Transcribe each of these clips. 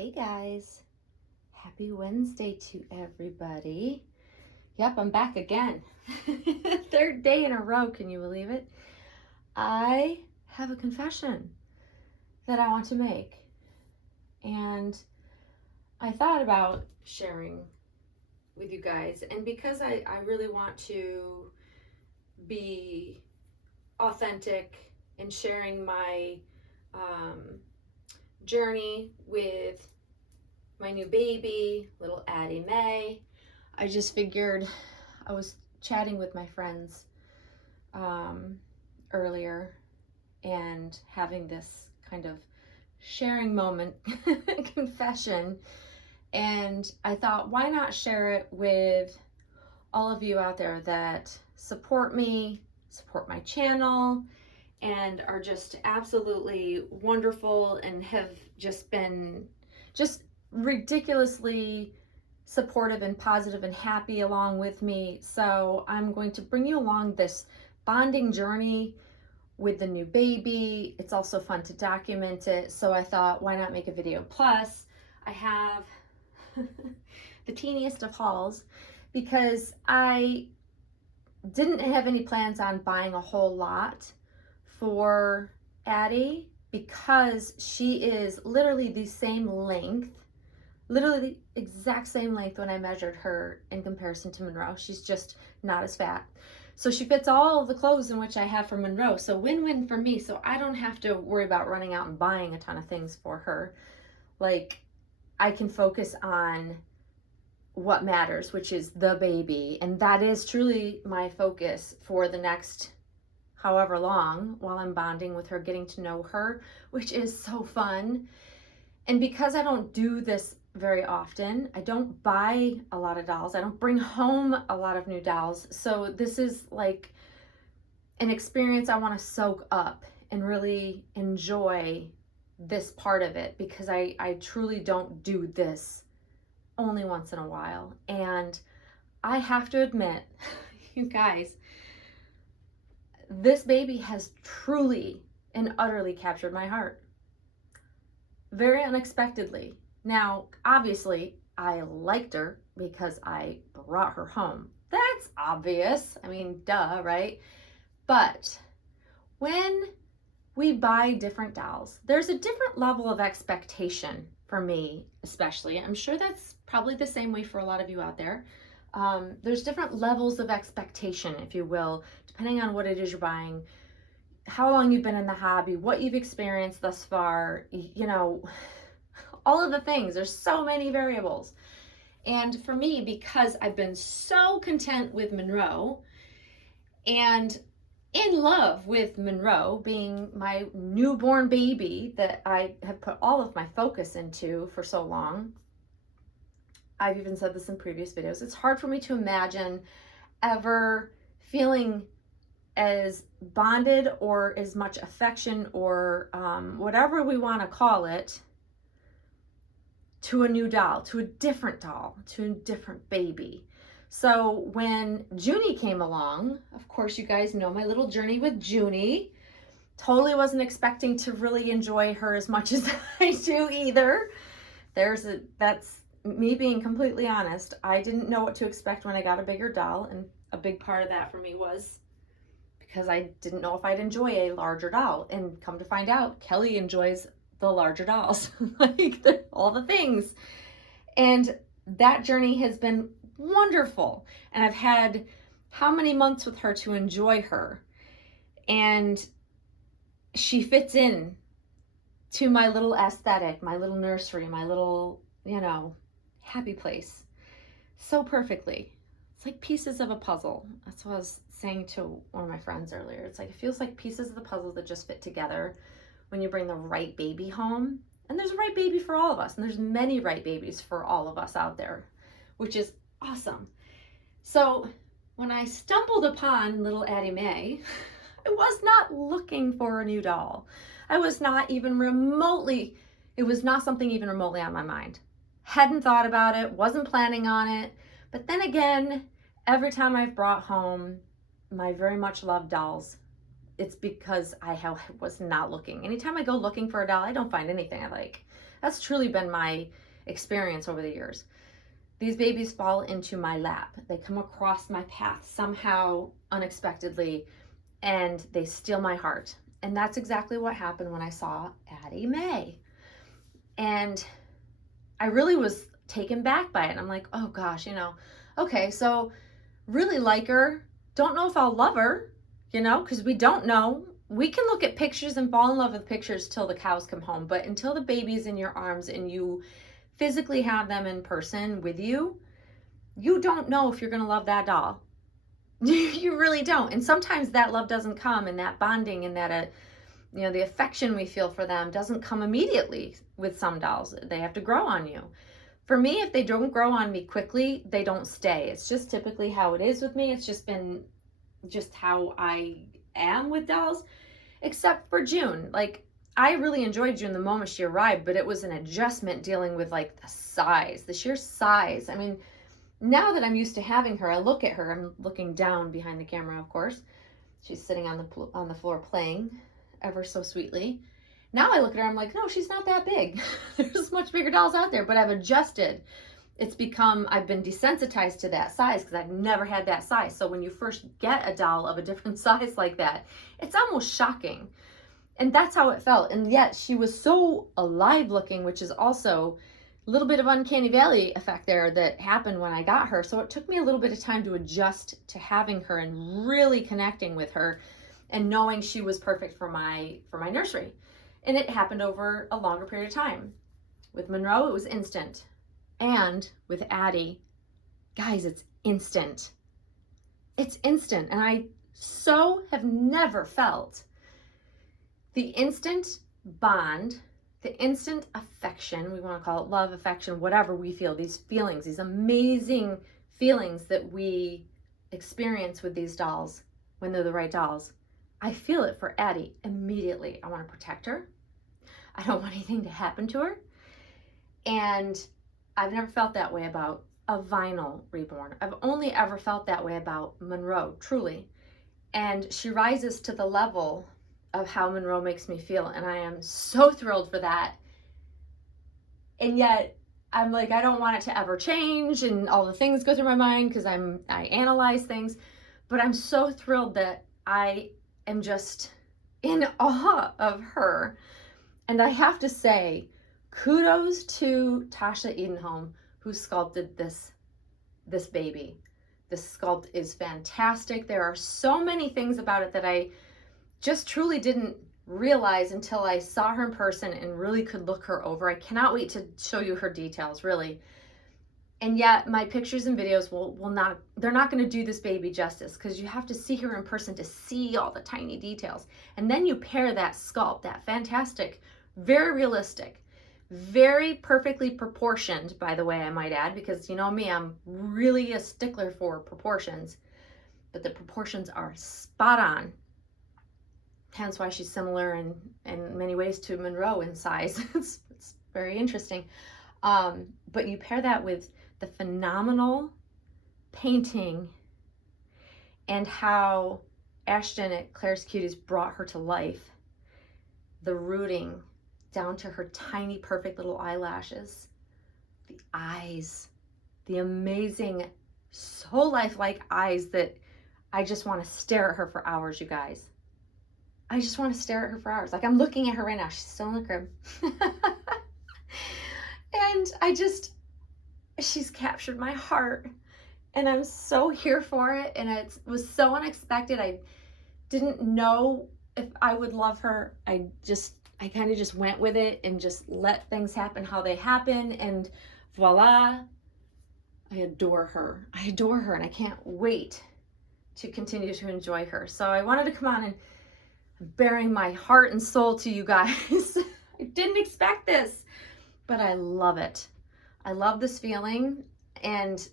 Hey guys, happy Wednesday to everybody. Yep, I'm back again. Third day in a row, can you believe it? I have a confession that I want to make. And I thought about sharing with you guys. And because I really want to be authentic in sharing my journey with my new baby, little Addie May, I just figured I was chatting with my friends earlier and having this kind of sharing moment, confession. And I thought, why not share it with all of you out there that support me, support my channel, and are just absolutely wonderful and have just been just ridiculously supportive and positive and happy along with me. So I'm going to bring you along this bonding journey with the new baby. It's also fun to document it. So I thought, why not make a video? Plus, I have the teeniest of hauls because I didn't have any plans on buying a whole lot for Addie because she is literally the same length, literally the exact same length when I measured her in comparison to Monroe. She's just not as fat. So she fits all of the clothes in which I have for Monroe. So win-win for me. So I don't have to worry about running out and buying a ton of things for her. Like, I can focus on what matters, which is the baby. And that is truly my focus for the next however long while I'm bonding with her, getting to know her, which is so fun. And because I don't do this very often, I don't buy a lot of dolls. I don't bring home a lot of new dolls. So this is like an experience I want to soak up and really enjoy this part of it because I truly don't do this only once in a while. And I have to admit, you guys, this baby has truly and utterly captured my heart. Very unexpectedly. Now, obviously, I liked her because I brought her home. That's obvious. I mean, duh, right? But when we buy different dolls, there's a different level of expectation for me, especially. I'm sure that's probably the same way for a lot of you out there. There's different levels of expectation, if you will, depending on what it is you're buying, how long you've been in the hobby, what you've experienced thus far, you know, all of the things. There's so many variables. And for me, because I've been so content with Monroe and in love with Monroe being my newborn baby that I have put all of my focus into for so long, I've even said this in previous videos, it's hard for me to imagine ever feeling as bonded or as much affection or whatever we want to call it to a new doll, to a different baby. So when Junie came along, of course you guys know my little journey with Junie. Totally wasn't expecting to really enjoy her as much as I do either. That's me being completely honest. I didn't know what to expect when I got a bigger doll, and a big part of that for me was because I didn't know if I'd enjoy a larger doll. And come to find out, Kelly enjoys the larger dolls, like all the things. And that journey has been wonderful. And I've had how many months with her to enjoy her. And she fits in to my little aesthetic, my little nursery, my little, you know, happy place so perfectly. It's like pieces of a puzzle. That's what I was saying to one of my friends earlier. It's like, it feels like pieces of the puzzle that just fit together when you bring the right baby home. And there's a right baby for all of us. And there's many right babies for all of us out there, which is awesome. So when I stumbled upon little Addie May, I was not looking for a new doll. I was not even remotely, it was not something even remotely on my mind. Hadn't thought about it, wasn't planning on it. But then again, every time I've brought home my very much loved dolls, it's because I was not looking. Anytime I go looking for a doll, I don't find anything I like. That's truly been my experience over the years. These babies fall into my lap. They come across my path somehow unexpectedly, and they steal my heart. And that's exactly what happened when I saw Addie Mae. And I really was taken back by it. I'm like, oh gosh, okay, so really like her. Don't know if I'll love her, because we don't know. We can look at pictures and fall in love with pictures till the cows come home, but until the baby's in your arms and you physically have them in person with you, you don't know if you're going to love that doll. You really don't. And sometimes that love doesn't come, and that bonding and that the affection we feel for them doesn't come immediately with some dolls. They have to grow on you. For me, if they don't grow on me quickly, they don't stay. It's just typically how it is with me. It's just been just how I am with dolls, except for June. Like, I really enjoyed June the moment she arrived, but it was an adjustment dealing with like the size, the sheer size. I mean, now that I'm used to having her, I look at her. I'm looking down behind the camera, of course. She's sitting on the floor playing ever so sweetly. Now I look at her, I'm like, no, she's not that big. There's much bigger dolls out there, but I've adjusted. I've been desensitized to that size because I've never had that size. So when you first get a doll of a different size like that, it's almost shocking. And that's how it felt. And yet she was so alive looking, which is also a little bit of uncanny valley effect there that happened when I got her. So it took me a little bit of time to adjust to having her and really connecting with her and knowing she was perfect for my nursery. And it happened over a longer period of time. With Monroe, it was instant. And with Addie, guys, it's instant. It's instant. And I so have never felt the instant bond, the instant affection, we want to call it love, affection, whatever we feel, these feelings, these amazing feelings that we experience with these dolls when they're the right dolls. I feel it for Addie immediately. I want to protect her. I don't want anything to happen to her. And I've never felt that way about a vinyl reborn. I've only ever felt that way about Monroe, truly. And she rises to the level of how Monroe makes me feel. And I am so thrilled for that. And yet I'm like, I don't want it to ever change. And all the things go through my mind because I analyze things. But I'm so thrilled that I am just in awe of her. And I have to say, kudos to Tasha Edenholm, who sculpted this baby. This sculpt is fantastic. There are so many things about it that I just truly didn't realize until I saw her in person and really could look her over. I cannot wait to show you her details, really. And yet my pictures and videos they're not going to do this baby justice, because you have to see her in person to see all the tiny details. And then you pair that sculpt, that fantastic, very realistic, very perfectly proportioned, by the way, I might add, because you know me, I'm really a stickler for proportions, but the proportions are spot on. Hence why she's similar in many ways to Monroe in size. It's very interesting. But you pair that with the phenomenal painting and how Ashton at Claire's Cuties brought her to life. The rooting down to her tiny, perfect little eyelashes, the eyes, the amazing, so lifelike eyes that I just want to stare at her for hours, you guys. I just want to stare at her for hours. Like, I'm looking at her right now. She's still in the crib. And she's captured my heart. And I'm so here for it. And it was so unexpected. I didn't know if I would love her. I kind of just went with it and just let things happen how they happen. And voila, I adore her. I adore her, and I can't wait to continue to enjoy her. So I wanted to come on and bearing my heart and soul to you guys. I didn't expect this, but I love it. I love this feeling, and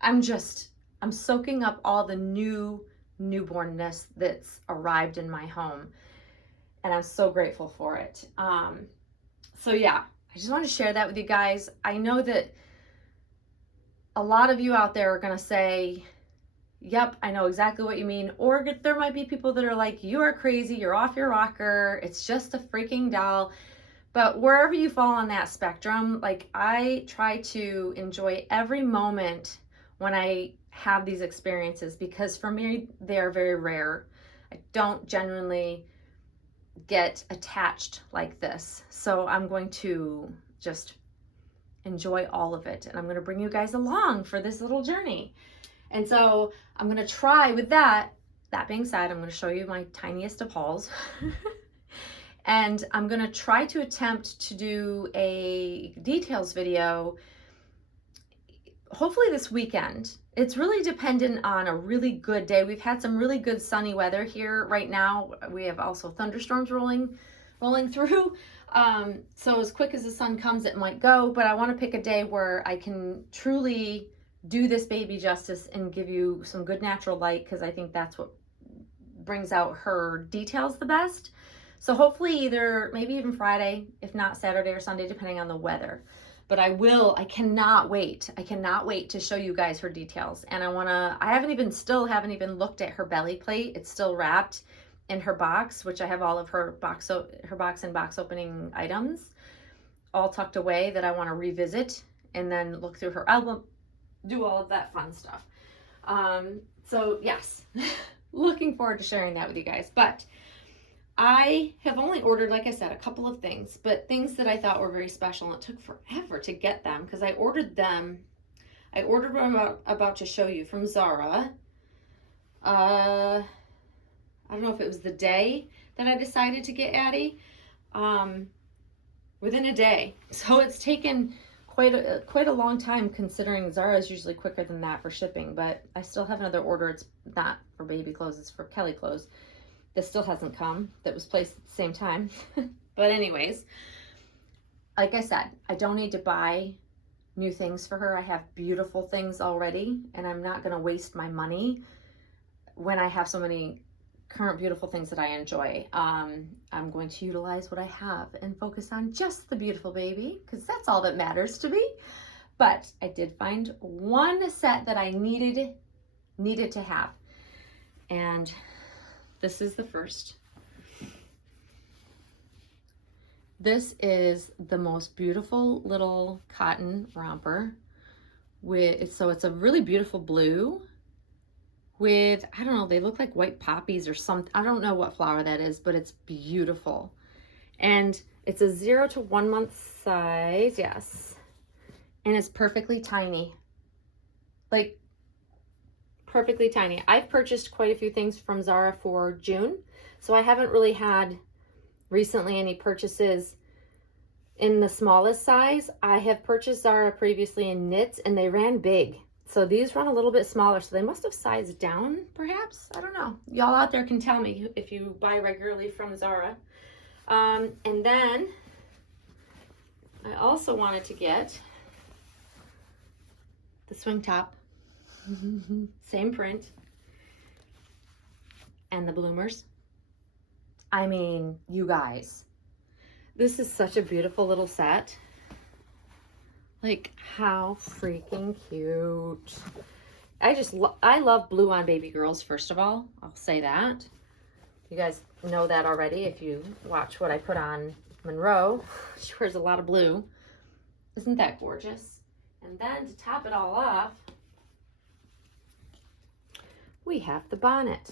I'm soaking up all the newbornness that's arrived in my home, and I'm so grateful for it. So yeah, I just want to share that with you guys. I know that a lot of you out there are going to say, yep, I know exactly what you mean. Or there might be people that are like, you are crazy, you're off your rocker, it's just a freaking doll. But wherever you fall on that spectrum, like I try to enjoy every moment when I have these experiences, because for me, they are very rare. I don't genuinely get attached like this. So I'm going to just enjoy all of it. And I'm going to bring you guys along for this little journey. And so I'm going to try with that. That being said, I'm going to show you my tiniest of hauls. And I'm going to try to attempt to do a details video hopefully this weekend. It's really dependent on a really good day. We've had some really good sunny weather here right now. We have also thunderstorms rolling through. So as quick as the sun comes, it might go, but I want to pick a day where I can truly do this baby justice and give you some good natural light, because I think that's what brings out her details the best. So hopefully either maybe even Friday, if not Saturday or Sunday, depending on the weather. But I cannot wait. I cannot wait to show you guys her details. And I haven't even looked at her belly plate. It's still wrapped in her box, which I have all of her box and box opening items all tucked away that I want to revisit, and then look through her album, do all of that fun stuff. So yes, looking forward to sharing that with you guys. But I have only ordered, like I said, a couple of things, but things that I thought were very special, and it took forever to get them because I ordered what I'm about to show you from Zara. I don't know if it was the day that I decided to get Addie, within a day. So it's taken quite a long time, considering Zara is usually quicker than that for shipping, but I still have another order. It's not for baby clothes, it's for Kelly clothes. This still hasn't come, that was placed at the same time. But anyways, like I said, I don't need to buy new things for her. I have beautiful things already, and I'm not going to waste my money when I have so many current beautiful things that I enjoy. I'm going to utilize what I have and focus on just the beautiful baby, because that's all that matters to me. But I did find one set that I needed to have, and this is the first. This is the most beautiful little cotton romper so it's a really beautiful blue with, I don't know, they look like white poppies or something. I don't know what flower that is, but it's beautiful. And it's a 0 to 1 month size, yes. And it's perfectly tiny. Like, perfectly tiny. I've purchased quite a few things from Zara for June, so I haven't really had recently any purchases in the smallest size. I have purchased Zara previously in knits, and they ran big. So these run a little bit smaller, so they must have sized down, perhaps. I don't know. Y'all out there can tell me if you buy regularly from Zara. And then I also wanted to get the swing top. Same print. And the bloomers. I mean, you guys, this is such a beautiful little set. Like, how freaking cute. I love blue on baby girls, first of all. I'll say that. You guys know that already if you watch what I put on Monroe. She wears a lot of blue. Isn't that gorgeous? And then to top it all off, we have the bonnet.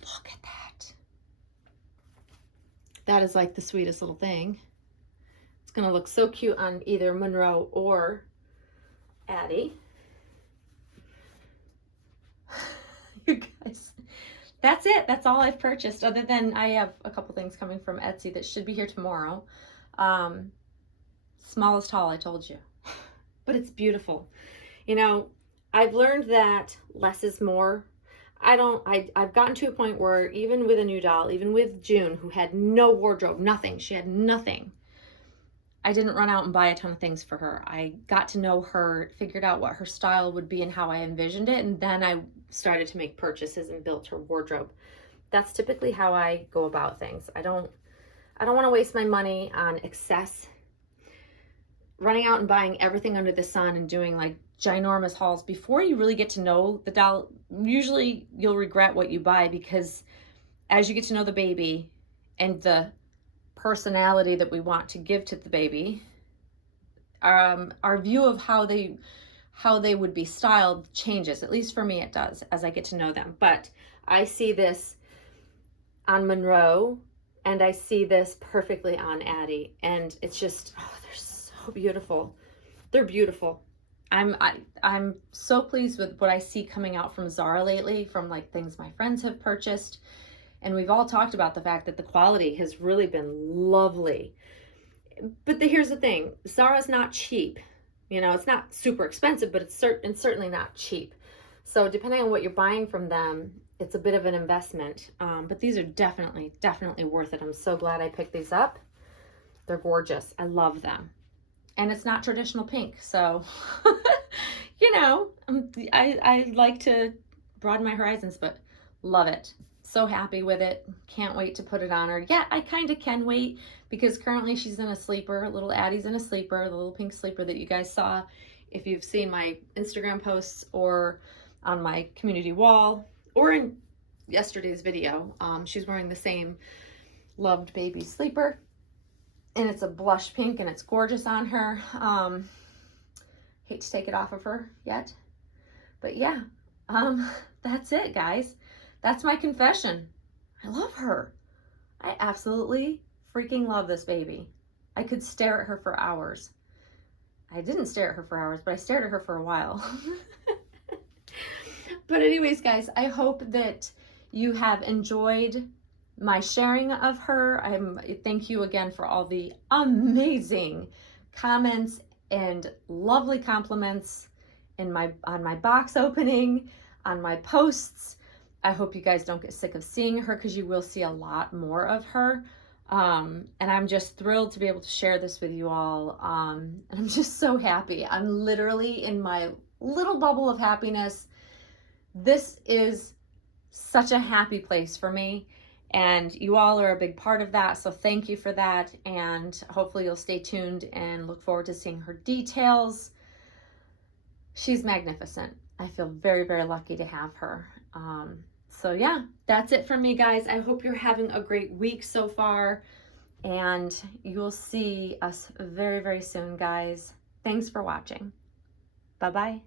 Look at that. That is like the sweetest little thing. It's gonna look so cute on either Monroe or Addie. You guys, that's it. That's all I've purchased, other than I have a couple things coming from Etsy that should be here tomorrow. Smallest haul, I told you. But it's beautiful. You know, I've learned that less is more. I've gotten to a point where even with a new doll, even with June, who had no wardrobe, nothing, she had nothing, I didn't run out and buy a ton of things for her. I got to know her, figured out what her style would be and how I envisioned it, and then I started to make purchases and built her wardrobe. That's typically how I go about things. I don't want to waste my money on excess, running out and buying everything under the sun and doing like ginormous hauls before you really get to know the doll. Usually you'll regret what you buy, because as you get to know the baby, and the personality that we want to give to the baby, our view of how they would be styled changes. At least for me it does, as I get to know them. But I see this on Monroe, and I see this perfectly on Addie, and it's just, oh, they're so beautiful. They're beautiful. I'm so pleased with what I see coming out from Zara lately, from like things my friends have purchased. And we've all talked about the fact that the quality has really been lovely. But here's the thing, Zara's not cheap. You know, it's not super expensive, but it's certainly not cheap. So depending on what you're buying from them, it's a bit of an investment. But these are definitely worth it. I'm so glad I picked these up. They're gorgeous. I love them. And it's not traditional pink, so you know, I like to broaden my horizons, but love it. So happy with it. Can't wait to put it on her. Yeah, I kind of can wait, because currently she's in a sleeper. Little Addie's in a sleeper, the little pink sleeper that you guys saw if you've seen my Instagram posts or on my community wall or in yesterday's video. She's wearing the same loved baby sleeper, and it's a blush pink, and it's gorgeous on her. Hate to take it off of her yet, but yeah, that's it, guys. That's my confession. I love her. I absolutely freaking love this baby. I could stare at her for hours. I didn't stare at her for hours, but I stared at her for a while. But anyways, guys, I hope that you have enjoyed my sharing of her. Thank you again for all the amazing comments and lovely compliments on my box opening, on my posts. I hope you guys don't get sick of seeing her, because you will see a lot more of her. And I'm just thrilled to be able to share this with you all. And I'm just so happy. I'm literally in my little bubble of happiness. This is such a happy place for me, and you all are a big part of that. So thank you for that. And hopefully you'll stay tuned and look forward to seeing her details. She's magnificent. I feel very, very lucky to have her. So yeah, that's it from me, guys. I hope you're having a great week so far, and you'll see us very, very soon, guys. Thanks for watching. Bye-bye.